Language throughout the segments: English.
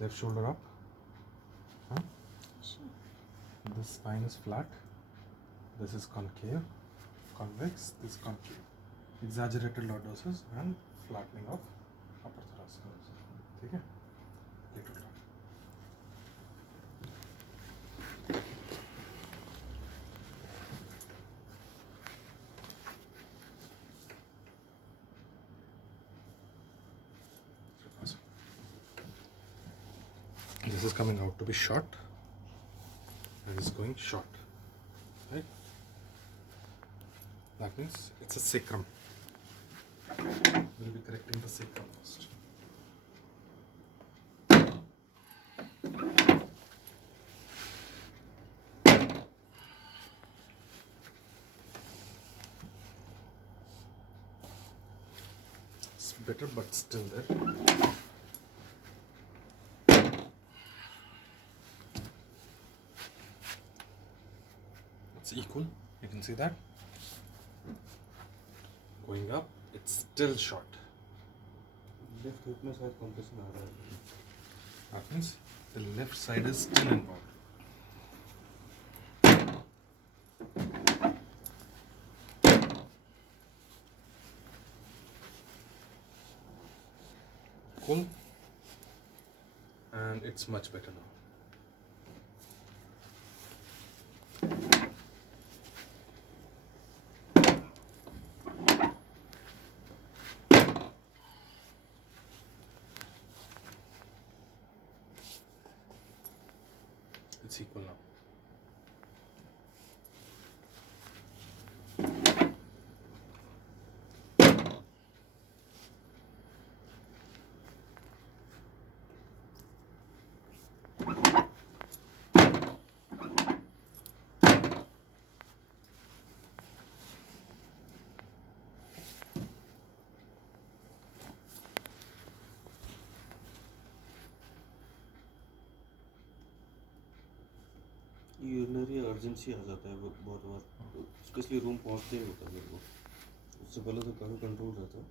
Left shoulder up. Huh? Sure. This spine is flat. This is concave, convex, this is concave. Exaggerated lordosis and flattening of upper thoracic muscle. ठीक है? Lateral down. This is coming out to be short. And it's going short. Right? That means it's a sacrum. We'll be correcting the sacrum first. It's better, but still there. It's equal. You can see that. Going up, it's still short. Left hip में शायद compression आ रहा है. That means the left side is still involved. Cool. And it's much better now. It's equal now. Urinary urgency आ जाता है बहुत बार, specially room पहुंचते ही होता है मेरे को. उससे पहले तो काफ़ी कंट्रोल रहता है.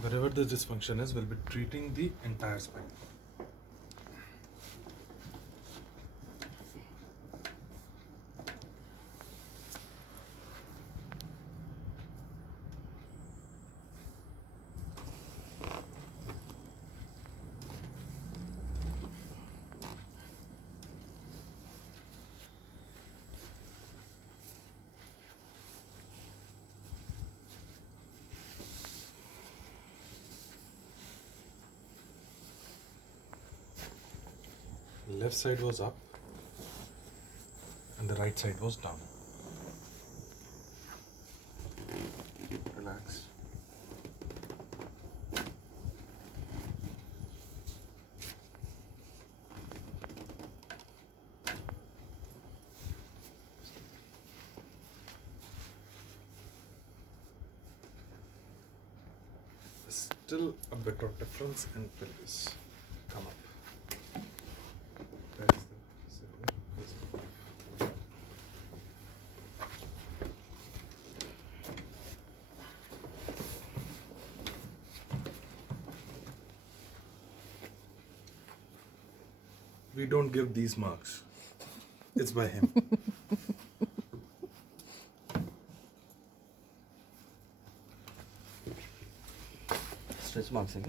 Wherever the dysfunction is, we'll be treating the entire spine. Left side was up and the right side was down. Relax. Still a bit of difference in pelvis. Come up. That is the we don't give these marks. It's by him. Stretch marks है क्या?